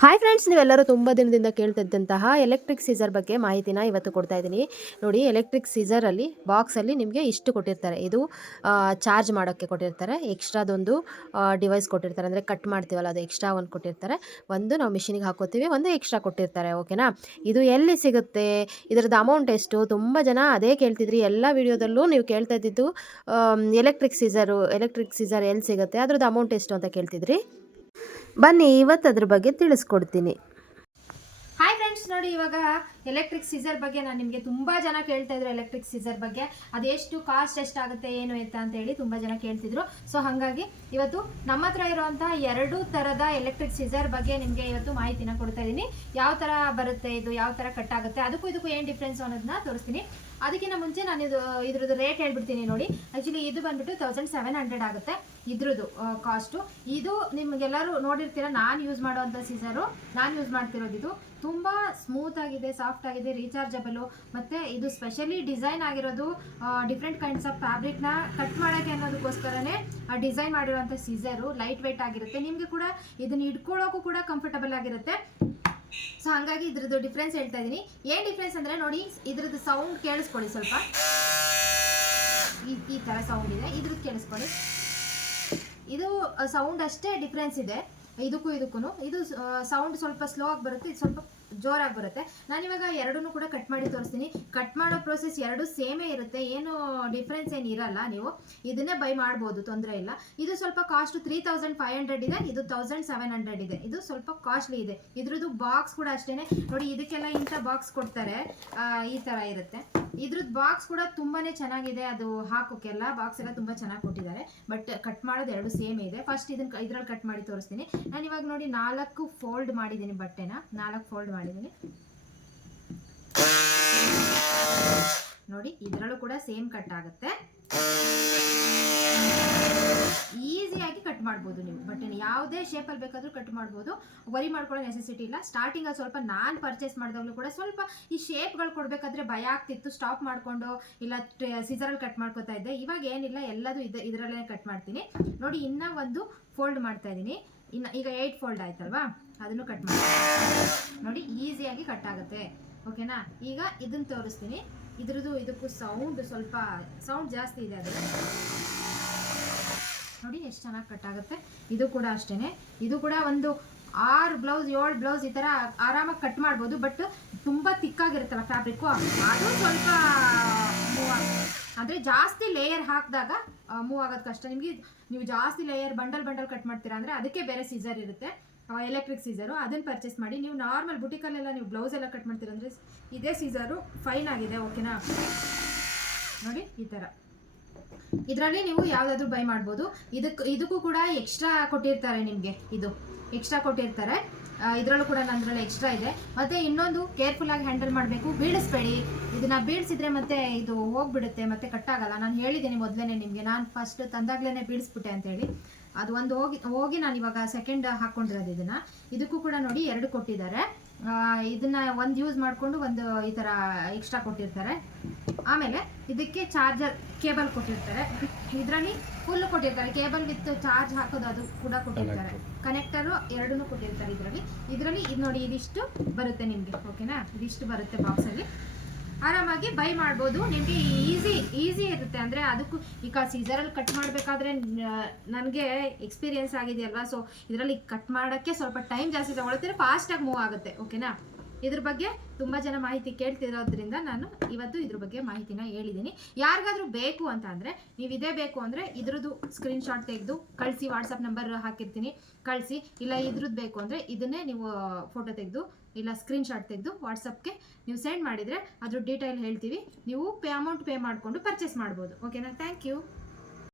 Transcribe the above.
Hi friends, ನೀವೆಲ್ಲರೂ ತುಂಬ ದಿನದಿಂದ ಕೇಳ್ತಿದ್ದಂತಹ ಎಲೆಕ್ಟ್ರಿಕ್ ಸೀಸರ್ ಬಗ್ಗೆ ಮಾಹಿತಿನ ಇವತ್ತು ಕೊಡ್ತಾ ಇದ್ದೀನಿ. ನೋಡಿ, ಎಲೆಕ್ಟ್ರಿಕ್ ಸೀಸರಲ್ಲಿ ಬಾಕ್ಸಲ್ಲಿ ನಿಮಗೆ ಇಷ್ಟು ಕೊಟ್ಟಿರ್ತಾರೆ. ಇದು ಚಾರ್ಜ್ ಮಾಡೋಕ್ಕೆ ಕೊಟ್ಟಿರ್ತಾರೆ. ಎಕ್ಸ್ಟ್ರಾದೊಂದು ಡಿವೈಸ್ ಕೊಟ್ಟಿರ್ತಾರೆ, ಅಂದರೆ ಕಟ್ ಮಾಡ್ತೀವಲ್ಲ ಅದು ಎಕ್ಸ್ಟ್ರಾ ಒಂದು ಕೊಟ್ಟಿರ್ತಾರೆ. ಒಂದು ನಾವು ಮಿಷಿನಿಗೆ ಹಾಕೋತೀವಿ, ಒಂದು ಎಕ್ಸ್ಟ್ರಾ ಕೊಟ್ಟಿರ್ತಾರೆ. ಓಕೆನಾ? ಇದು ಎಲ್ಲಿ ಸಿಗುತ್ತೆ, ಇದರದ್ದು ಅಮೌಂಟ್ ಎಷ್ಟು? ತುಂಬ ಜನ ಅದೇ ಕೇಳ್ತಿದ್ರಿ. ಎಲ್ಲ ವಿಡಿಯೋದಲ್ಲೂ ನೀವು ಕೇಳ್ತಾ ಇದ್ದಿದ್ದು ಎಲೆಕ್ಟ್ರಿಕ್ ಸೀಸರ್ ಎಲ್ಲಿ ಸಿಗುತ್ತೆ, ಅದ್ರದ್ದು ಅಮೌಂಟ್ ಎಷ್ಟು ಅಂತ ಕೇಳ್ತಿದ್ರಿ. ಬನ್ನಿ ಇವತ್ತು ಅದ್ರ ಬಗ್ಗೆ ತಿಳಿಸ್ಕೊಡ್ತೀನಿ. ಹಾಯ್ ಫ್ರೆಂಡ್ಸ್, ನೋಡಿ ಇವಾಗ ಎಲೆಕ್ಟ್ರಿಕ್ ಸೀಸರ್ ಬಗ್ಗೆ ನಾನು ನಿಮಗೆ ತುಂಬ ಜನ ಕೇಳ್ತಾ ಇದ್ರು. ಎಲೆಕ್ಟ್ರಿಕ್ ಸೀಸರ್ ಬಗ್ಗೆ ಅದೆಷ್ಟು ಕಾಸ್ಟ್ ಎಷ್ಟಾಗುತ್ತೆ ಏನು ಎತ್ತ ಅಂತ ಹೇಳಿ ತುಂಬ ಜನ ಕೇಳ್ತಿದ್ರು. ಸೊ ಹಾಗಾಗಿ ಇವತ್ತು ನಮ್ಮ ಹತ್ರ ಇರುವಂತಹ 2 ಥರದ ಎಲೆಕ್ಟ್ರಿಕ್ ಸೀಸರ್ ಬಗ್ಗೆ ನಿಮಗೆ ಇವತ್ತು ಮಾಹಿತಿನ ಕೊಡ್ತಾ ಇದ್ದೀನಿ. ಯಾವ ಥರ ಬರುತ್ತೆ, ಇದು ಯಾವ ಥರ ಕಟ್ ಆಗುತ್ತೆ, ಅದಕ್ಕೂ ಇದಕ್ಕೂ ಏನು ಡಿಫ್ರೆನ್ಸ್ ಅನ್ನೋದನ್ನ ತೋರಿಸ್ತೀನಿ. ಅದಕ್ಕಿಂತ ಮುಂಚೆ ನಾನು ಇದ್ರದ್ದು ರೇಟ್ ಹೇಳ್ಬಿಡ್ತೀನಿ. ನೋಡಿ, ಆ್ಯಕ್ಚುಲಿ ಇದು ಬಂದ್ಬಿಟ್ಟು 1700 ಆಗುತ್ತೆ ಇದ್ರದ್ದು ಕಾಸ್ಟು. ಇದು ನಿಮಗೆಲ್ಲರೂ ನೋಡಿರ್ತೀರ, ನಾನು ಯೂಸ್ ಮಾಡುವಂಥ ಸೀಸರು, ನಾನು ಯೂಸ್ ಮಾಡ್ತಿರೋದು. ಇದು ತುಂಬ ಸ್ಮೂತ್ ಆಗಿದೆ, ಸಾಫ್ಟ್ ಆಗಿದೆ, ರೀಚಾರ್ಜಬಲು, ಮತ್ತು ಇದು ಸ್ಪೆಷಲಿ ಡಿಸೈನ್ ಆಗಿರೋದು ಡಿಫ್ರೆಂಟ್ ಕೈಂಡ್ಸ್ ಆಫ್ ಫ್ಯಾಬ್ರಿಕ್ನ ಕಟ್ ಮಾಡೋಕ್ಕೆ ಅನ್ನೋದಕ್ಕೋಸ್ಕರನೇ ಡಿಸೈನ್ ಮಾಡಿರುವಂಥ ಸೀಸರು. ಲೈಟ್ ವೆಯ್ಟ್ ಆಗಿರುತ್ತೆ, ನಿಮಗೆ ಕೂಡ ಇದನ್ನು ಹಿಡ್ಕೊಳ್ಳೋಕ್ಕೂ ಕೂಡ ಕಂಫರ್ಟಬಲ್ ಆಗಿರುತ್ತೆ. ಸೊ ಹಾಗಾಗಿ ಇದ್ರದ್ದು ಡಿಫ್ರೆನ್ಸ್ ಹೇಳ್ತಾ ಇದ್ದೀನಿ. ಏನು ಡಿಫ್ರೆನ್ಸ್ ಅಂದರೆ ನೋಡಿ, ಇದ್ರದ್ದು ಸೌಂಡ್ ಕೇಳಿಸ್ಕೊಳ್ಳಿ. ಸ್ವಲ್ಪ ಈ ಥರ ಸೌಂಡ್ ಇದೆ, ಇದ್ರದ್ದು ಕೇಳಿಸ್ಕೊಳ್ಳಿ. ಇದು ಸೌಂಡ್ ಅಷ್ಟೇ ಡಿಫ್ರೆನ್ಸ್ ಇದೆ ಇದಕ್ಕೂ. ಇದು ಸೌಂಡ್ ಸ್ವಲ್ಪ ಸ್ಲೋ ಆಗಿ ಬರುತ್ತೆ, ಇದು ಸ್ವಲ್ಪ ಜೋರಾಗಿ ಬರುತ್ತೆ. ನಾನಿವಾಗ ಎರಡನ್ನೂ ಕೂಡ ಕಟ್ ಮಾಡಿ ತೋರಿಸ್ತೀನಿ. ಕಟ್ ಮಾಡೋ ಪ್ರೋಸೆಸ್ ಎರಡು ಸೇಮೇ ಇರುತ್ತೆ, ಏನು ಡಿಫ್ರೆನ್ಸ್ ಏನು ಇರಲ್ಲ. ನೀವು ಇದನ್ನೇ ಬೈ ಮಾಡ್ಬೋದು, ತೊಂದರೆ ಇಲ್ಲ. ಇದು ಸ್ವಲ್ಪ ಕಾಸ್ಟ್ 3500 ಇದೆ, ಇದು 1700 ಇದೆ. ಇದು ಸ್ವಲ್ಪ ಕಾಸ್ಟ್ಲಿ ಇದೆ. ಇದ್ರದ್ದು ಬಾಕ್ಸ್ ಕೂಡ ಅಷ್ಟೇ ನೋಡಿ, ಇದಕ್ಕೆಲ್ಲ ಇಂಥ ಬಾಕ್ಸ್ ಕೊಡ್ತಾರೆ, ಈ ಥರ ಇರುತ್ತೆ. ಇದ್ರದ್ದು ಬಾಕ್ಸ್ ಕೂಡ ತುಂಬಾ ಚೆನ್ನಾಗಿದೆ, ಅದು ಹಾಕೋಕ್ಕೆಲ್ಲ ಬಾಕ್ಸ್ ಎಲ್ಲ ತುಂಬ ಚೆನ್ನಾಗಿ ಕೊಟ್ಟಿದ್ದಾರೆ. ಬಟ್ ಕಟ್ ಮಾಡೋದು ಎರಡು ಸೇಮ್ ಇದೆ. ಫಸ್ಟ್ ಇದ್ರಲ್ಲಿ ಕಟ್ ಮಾಡಿ ತೋರಿಸ್ತೀನಿ. ನಾನು ಇವಾಗ ನೋಡಿ 4 ಫೋಲ್ಡ್ ಮಾಡಿದ್ದೀನಿ, ಬಟ್ಟೆನ 4 ಫೋಲ್ಡ್ ಮಾಡಿದ್ದೀನಿ. ನೋಡಿ, ಇದರಲ್ಲೂ ಕೂಡ ಸೇಮ್ ಕಟ್ ಆಗುತ್ತೆ. ಈಸಿಯಾಗಿ ಕಟ್ ಮಾಡ್ಬೋದು ನೀವು ಬಟ್ಟೆನ, ಯಾವುದೇ ಶೇಪಲ್ಲಿ ಬೇಕಾದರೂ ಕಟ್ ಮಾಡ್ಬೋದು. ವರಿ ಮಾಡ್ಕೊಳ್ಳೋ ನೆಸೆಸಿಟಿ ಇಲ್ಲ. ಸ್ಟಾರ್ಟಿಂಗಲ್ಲಿ ಸ್ವಲ್ಪ ನಾನು ಪರ್ಚೇಸ್ ಮಾಡಿದಾಗಲೂ ಕೂಡ ಸ್ವಲ್ಪ ಈ ಶೇಪ್ಗಳು ಕೊಡಬೇಕಾದ್ರೆ ಭಯ ಆಗ್ತಿತ್ತು. ಸ್ಟಾಪ್ ಮಾಡಿಕೊಂಡು ಇಲ್ಲ ಸೀಸರಲ್ಲಿ ಕಟ್ ಮಾಡ್ಕೋತಾ ಇದ್ದೆ. ಇವಾಗ ಏನಿಲ್ಲ, ಎಲ್ಲದೂ ಇದರಲ್ಲೇ ಕಟ್ ಮಾಡ್ತೀನಿ. ನೋಡಿ, ಇನ್ನೂ ಒಂದು ಫೋಲ್ಡ್ ಮಾಡ್ತಾ ಇದ್ದೀನಿ. ಈಗ 8 ಫೋಲ್ಡ್ ಆಯ್ತಲ್ವಾ, ಅದನ್ನು ಕಟ್ ಮಾಡಿ ನೋಡಿ, ಈಸಿಯಾಗಿ ಕಟ್ ಆಗುತ್ತೆ. ಓಕೆನಾ? ಈಗ ಇದನ್ನು ತೋರಿಸ್ತೀನಿ. ಇದಕ್ಕೂ ಸ್ವಲ್ಪ ಸೌಂಡ್ ಜಾಸ್ತಿ ಇದೆ. ಅದು ನೋಡಿ ಎಷ್ಟು ಚೆನ್ನಾಗಿ ಕಟ್ ಆಗುತ್ತೆ. ಇದು ಕೂಡ ಅಷ್ಟೇ, ಇದು ಕೂಡ ಒಂದು 6 ಬ್ಲೌಸ್ 7 ಬ್ಲೌಸ್ ಈ ಥರ ಆರಾಮಾಗಿ ಕಟ್ ಮಾಡ್ಬೋದು. ಬಟ್ ತುಂಬ ತಿಕ್ಕಾಗಿರುತ್ತಲ್ಲ ಫ್ಯಾಬ್ರಿಕ್ಕು, ಅದು ಸ್ವಲ್ಪ ಮೂವ್ ಆಗುತ್ತೆ. ಅಂದರೆ ಜಾಸ್ತಿ ಲೇಯರ್ ಹಾಕಿದಾಗ ಮೂವ್ ಆಗೋದು ಕಷ್ಟ ನಿಮಗೆ. ನೀವು ಜಾಸ್ತಿ ಲೇಯರ್ ಬಂಡಲ್ ಕಟ್ ಮಾಡ್ತೀರಾ ಅಂದರೆ ಅದಕ್ಕೆ ಬೇರೆ ಸೀಸರ್ ಇರುತ್ತೆ, ಎಲೆಕ್ಟ್ರಿಕ್ ಸೀಸರು. ಅದನ್ನು ಪರ್ಚೇಸ್ ಮಾಡಿ. ನೀವು ನಾರ್ಮಲ್ ಬುಟಿಕಲ್ಲೆಲ್ಲ ನೀವು ಬ್ಲೌಸ್ ಎಲ್ಲ ಕಟ್ ಮಾಡ್ತೀರ ಅಂದರೆ ಇದೇ ಸೀಸರು ಫೈನ್ ಆಗಿದೆ. ಓಕೆನಾ? ನೋಡಿ, ಈ ಥರ ಇದರಲ್ಲಿ ನೀವು ಯಾವುದಾದ್ರೂ ಬೈ ಮಾಡ್ಬೋದು. ಇದಕ್ಕೂ ಕೂಡ ಎಕ್ಸ್ಟ್ರಾ ಕೊಟ್ಟಿರ್ತಾರೆ ನಿಮಗೆ, ಇದು ಎಕ್ಸ್ಟ್ರಾ ಕೊಟ್ಟಿರ್ತಾರೆ. ಇದರಲ್ಲೂ ಕೂಡ ನನ್ನದ್ರಲ್ಲಿ ಎಕ್ಸ್ಟ್ರಾ ಇದೆ. ಮತ್ತು ಇನ್ನೊಂದು ಕೇರ್ಫುಲ್ಲಾಗಿ ಹ್ಯಾಂಡಲ್ ಮಾಡಬೇಕು, ಬೀಳಿಸ್ಬೇಡಿ. ಇದನ್ನು ಬೀಳಿಸಿದ್ರೆ ಮತ್ತೆ ಇದು ಹೋಗ್ಬಿಡುತ್ತೆ, ಮತ್ತೆ ಕಟ್ಟಾಗಲ್ಲ. ನಾನು ಹೇಳಿದ್ದೀನಿ ಮೊದಲೇ ನಿಮಗೆ, ನಾನು ಫಸ್ಟ್ ತಂದಾಗ್ಲೇ ಬೀಳಿಸ್ಬಿಟ್ಟೆ ಅಂತೇಳಿ. ಅದು ಒಂದು ಹೋಗಿ ನಾನು ಇವಾಗ ಸೆಕೆಂಡ್ ಹಾಕ್ಕೊಂಡಿರೋದು. ಇದಕ್ಕೂ ಕೂಡ ನೋಡಿ 2 ಕೊಟ್ಟಿದ್ದಾರೆ. ಇದನ್ನು ಒಂದು ಯೂಸ್ ಮಾಡಿಕೊಂಡು ಒಂದು ಈ ಥರ ಎಕ್ಸ್ಟ್ರಾ ಕೊಟ್ಟಿರ್ತಾರೆ. ಆಮೇಲೆ ಇದಕ್ಕೆ ಚಾರ್ಜರ್ ಕೇಬಲ್ ಕೊಟ್ಟಿರ್ತಾರೆ. ಇದರಲ್ಲಿ ಫುಲ್ ಕೊಟ್ಟಿರ್ತಾರೆ, ಕೇಬಲ್ ವಿತ್ ಚಾರ್ಜ್ ಹಾಕೋದು ಅದು ಕೂಡ ಕೊಟ್ಟಿರ್ತಾರೆ. ಕನೆಕ್ಟರು 2 ಕೊಟ್ಟಿರ್ತಾರೆ ಇದರಲ್ಲಿ. ಇದು ನೋಡಿ, ಇದಿಷ್ಟು ಬರುತ್ತೆ ನಿಮಗೆ. ಓಕೆನಾ? ಇದಿಷ್ಟು ಬರುತ್ತೆ ಬಾಕ್ಸಲ್ಲಿ. ಆರಾಮಾಗಿ ಬೈ ಮಾಡ್ಬೋದು. ನಿಮಗೆ ಈಸಿ ಇರುತ್ತೆ. ಅಂದರೆ ಅದಕ್ಕೂ ಈಗ ಸೀಸರಲ್ಲಿ ಕಟ್ ಮಾಡಬೇಕಾದ್ರೆ ನನಗೆ ಎಕ್ಸ್ಪೀರಿಯೆನ್ಸ್ ಆಗಿದೆಯಲ್ವಾ. ಸೊ ಇದರಲ್ಲಿ ಕಟ್ ಮಾಡೋಕ್ಕೆ ಸ್ವಲ್ಪ ಟೈಮ್ ಜಾಸ್ತಿ ತಗೊಳುತ್ತೆ, ಫಾಸ್ಟಾಗಿ ಮೂವ್ ಆಗುತ್ತೆ. ಓಕೆನಾ? ಇದ್ರ ಬಗ್ಗೆ ತುಂಬ ಜನ ಮಾಹಿತಿ ಕೇಳ್ತಿರೋದ್ರಿಂದ ನಾನು ಇವತ್ತು ಇದ್ರ ಬಗ್ಗೆ ಮಾಹಿತಿನ ಹೇಳಿದ್ದೀನಿ. ಯಾರಿಗಾದ್ರೂ ಬೇಕು ಅಂತ ಅಂದರೆ, ನೀವು ಇದೇ ಬೇಕು ಅಂದರೆ ಇದ್ರದ್ದು ಸ್ಕ್ರೀನ್ಶಾಟ್ ತೆಗೆದು ಕಳಿಸಿ. ವಾಟ್ಸಪ್ ನಂಬರ್ ಹಾಕಿರ್ತೀನಿ, ಕಳಿಸಿ. ಇಲ್ಲ ಇದ್ರದ್ದು ಬೇಕು ಅಂದರೆ ಇದನ್ನೇ ನೀವು ಫೋಟೋ ತೆಗೆದು ಇಲ್ಲ ಸ್ಕ್ರೀನ್ಶಾಟ್ ತೆಗೆದು ವಾಟ್ಸಪ್ಗೆ ನೀವು ಸೆಂಡ್ ಮಾಡಿದರೆ ಅದ್ರ ಡೀಟೇಲ್ ಹೇಳ್ತೀವಿ. ನೀವು ಅಮೌಂಟ್ ಪೇ ಮಾಡಿಕೊಂಡು ಪರ್ಚೇಸ್ ಮಾಡ್ಬೋದು. ಓಕೆನಾ? Thank you.